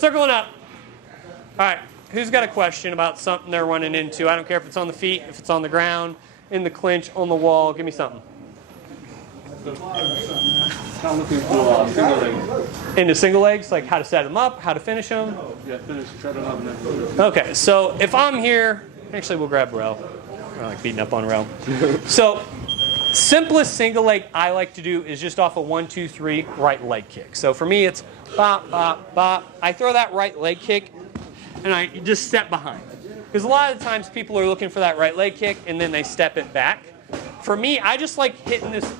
Circling up. All right, who's got a question about something they're running into? I don't care if it's on the feet, if it's on the ground, in the clinch, on the wall. Give me something. I'm looking for single legs. Into single legs, like how to set them up, how to finish them? Yeah, finish, set it up, and then finish. Okay, so if I'm here, actually we'll grab row. I like beating up on row. So, simplest single leg I like to do is just off a 1, 2, 3 right leg kick. So for me it's bop, bop, bop. I throw that right leg kick and I just step behind. Because a lot of the times people are looking for that right leg kick and then they step it back. For me, I just like hitting this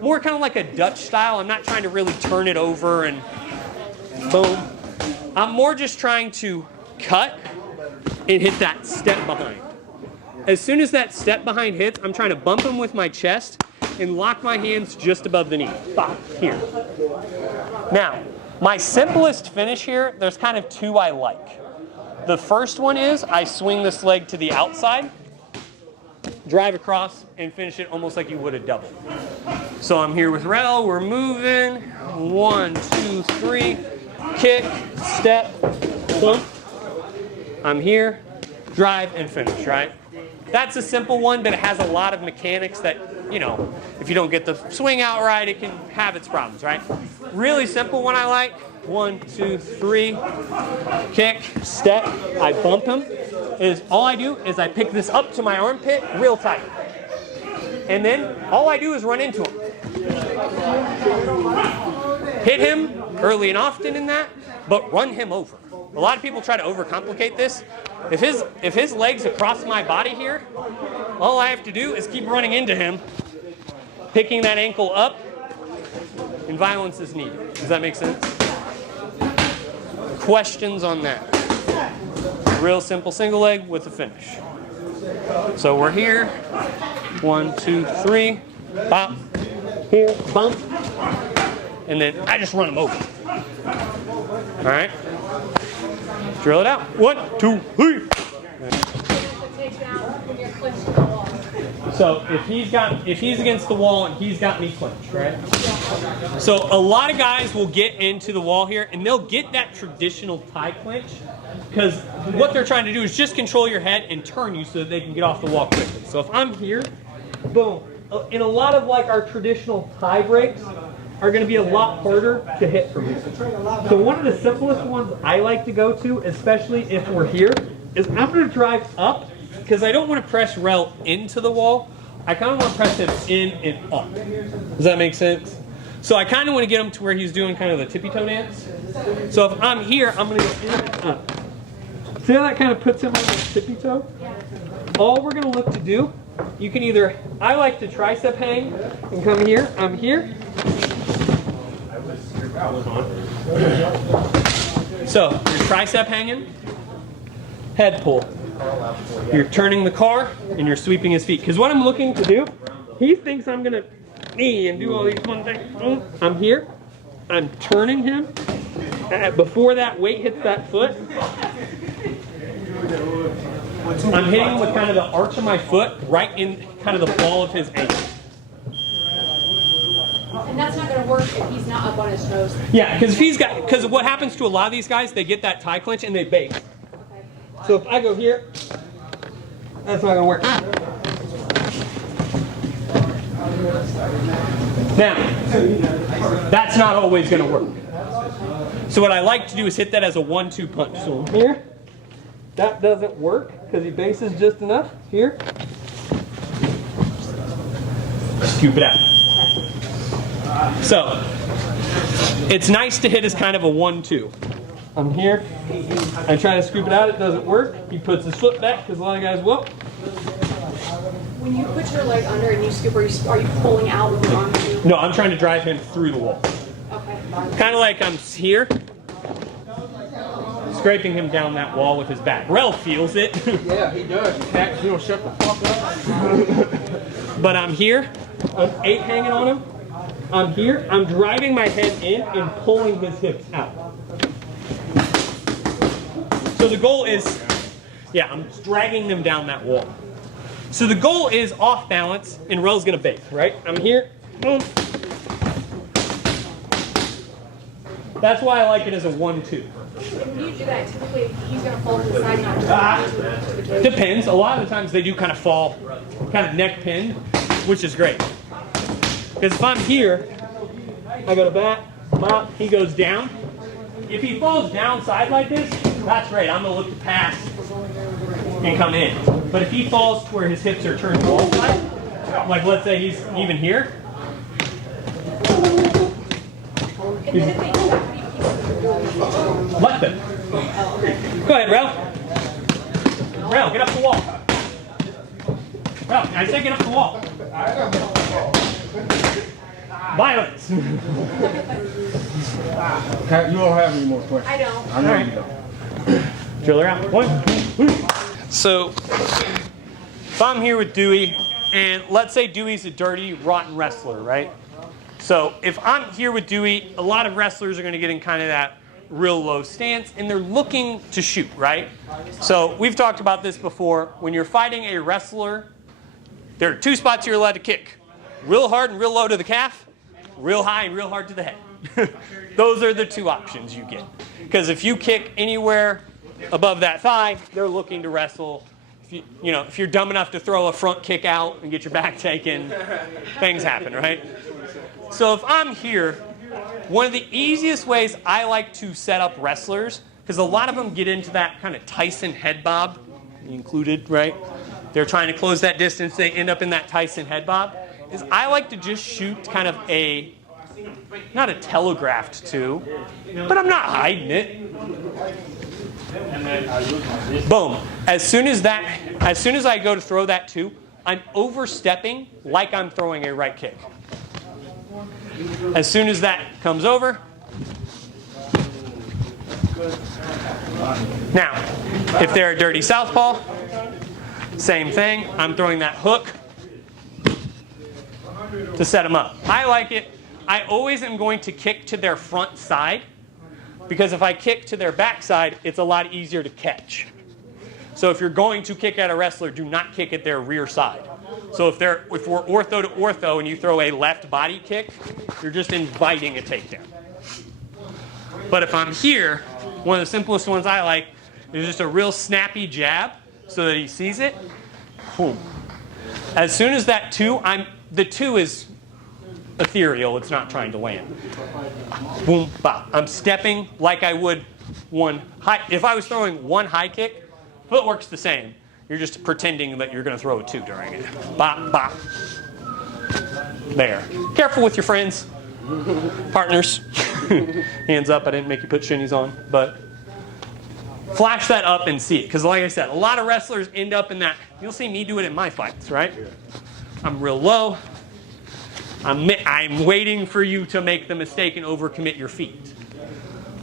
more kind of like a Dutch style. I'm not trying to really turn it over and boom. I'm more just trying to cut and hit that step behind. As soon as that step behind hits, I'm trying to bump him with my chest and lock my hands just above the knee. Bop, here. Now, my simplest finish here, there's kind of two I like. The first one is I swing this leg to the outside, drive across, and finish it almost like you would a double. So I'm here with Rel, we're moving. 1, 2, 3, kick, step, bump. I'm here, drive, and finish, right? That's a simple one, but it has a lot of mechanics that, you know, if you don't get the swing out right, it can have its problems, right? Really simple one I like. 1, 2, 3, kick, step, I bump him. All I do is I pick this up to my armpit real tight. And then all I do is run into him. Hit him early and often in that, but run him over. A lot of people try to overcomplicate this. If his leg's across my body here, all I have to do is keep running into him, picking that ankle up, and violence is needed. Does that make sense? Questions on that? Real simple single leg with a finish. So we're here. 1, 2, 3. Bop. Here. Bump. And then I just run him over. All right. Drill it out. 1, 2, 3. So if he's against the wall and he's got me clinched, right? So a lot of guys will get into the wall here and they'll get that traditional tie clinch because what they're trying to do is just control your head and turn you so that they can get off the wall quickly. So if I'm here, boom. In a lot of like our traditional tie breaks are going to be a lot harder to hit from here. So one of the simplest ones I like to go to, especially if we're here, is I'm going to drive up because I don't want to press Rel into the wall. I kind of want to press him in and up. Does that make sense? So I kind of want to get him to where he's doing kind of the tippy toe dance. So if I'm here, I'm going to go in and up. See how that kind of puts him on the tippy toe? All we're going to look to do, you can either, I like to tricep hang and come here. I'm here. So you're tricep hanging, head pull. You're turning the car and you're sweeping his feet. Because what I'm looking to do, he thinks I'm going to knee and do all these fun things. I'm here. I'm turning him. Before that weight hits that foot, I'm hitting him with kind of the arch of my foot right in kind of the ball of his ankle. And that's not going to work if he's not up on his toes. Yeah, because what happens to a lot of these guys, they get that tie clinch and they base. Okay. So if I go here, that's not going to work. Now, that's not always going to work. So what I like to do is hit that as a 1-2 punch. So here, that doesn't work because he bases just enough. Here, scoop it out. So, it's nice to hit as kind of a 1-2. I'm here, I try to scoop it out, it doesn't work. He puts his foot back, because a lot of guys will. When you put your leg under and you scoop, are you pulling out with your arm too? No, I'm trying to drive him through the wall. Okay. Kind of like I'm here, scraping him down that wall with his back. Rel feels it. Yeah, he does. He don't shut the fuck up. But I'm here, I'm 8 hanging on him. I'm here, I'm driving my head in and pulling his hips out. So the goal is, yeah, I'm dragging them down that wall. So the goal is off balance, and Rel's gonna base, right? I'm here, boom. That's why I like it as a 1-2. When you do that, typically he's going to fall to the side, not to the cage. Depends. A lot of the times they do kind of fall, kind of neck pinned, which is great. Because if I'm here, I go to bat, bop, he goes down. If he falls downside like this, that's great. I'm going to look to pass and come in. But if he falls to where his hips are turned wall side, like let's say he's even here. Let them. Go ahead, Rel. Rel, get up the wall. Rel, I say get up the wall. Violence. You don't have any more questions. I don't. I know you don't. Drill her out. 1, 2, 3. So, if I'm here with Dewey, and let's say Dewey's a dirty, rotten wrestler, right? So, if I'm here with Dewey, a lot of wrestlers are going to get in kind of that real low stance, and they're looking to shoot, right? So, we've talked about this before. When you're fighting a wrestler, there are 2 spots you're allowed to kick. Real hard and real low to the calf, real high and real hard to the head. Those are the 2 options you get. Because if you kick anywhere above that thigh, they're looking to wrestle. If you're dumb enough to throw a front kick out and get your back taken, things happen, right? So if I'm here, one of the easiest ways I like to set up wrestlers, because a lot of them get into that kind of Tyson head bob, included, right? They're trying to close that distance, they end up in that Tyson head bob, is I like to just shoot kind of not a telegraphed 2, but I'm not hiding it. Boom. As soon as I go to throw that 2, I'm overstepping like I'm throwing a right kick. As soon as that comes over. Now, if they're a dirty southpaw, same thing. I'm throwing that hook to set them up. I like it. I always am going to kick to their front side, because if I kick to their back side, it's a lot easier to catch. So if you're going to kick at a wrestler, do not kick at their rear side. So if we're ortho to ortho and you throw a left body kick, you're just inviting a takedown. But if I'm here, one of the simplest ones I like is just a real snappy jab so that he sees it. Boom. As soon as that 2, the 2 is ethereal, it's not trying to land. Boom, bop. I'm stepping like I would one high. If I was throwing one high kick, footwork's the same. You're just pretending that you're going to throw a 2 during it. Bop, bop. There. Careful with your friends, partners. Hands up, I didn't make you put shinnies on, but flash that up and see it. Because like I said, a lot of wrestlers end up in that. You'll see me do it in my fights, right? I'm real low. I'm waiting for you to make the mistake and overcommit your feet.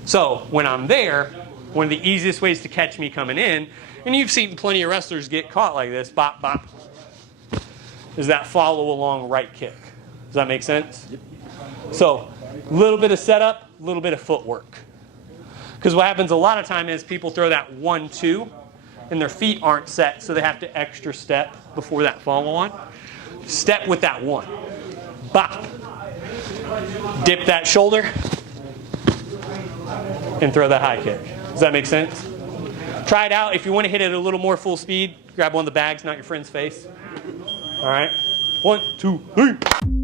So when I'm there, one of the easiest ways to catch me coming in, and you've seen plenty of wrestlers get caught like this, bop, bop, is that follow along right kick. Does that make sense? Yep. So a little bit of setup, a little bit of footwork. Because what happens a lot of time is people throw that 1-2 and their feet aren't set, so they have to extra step before that follow on. Step with that 1. Bop. Dip that shoulder and throw that high kick. Does that make sense? Try it out. If you want to hit it a little more full speed, grab one of the bags, not your friend's face. All right. 1, 2, 3.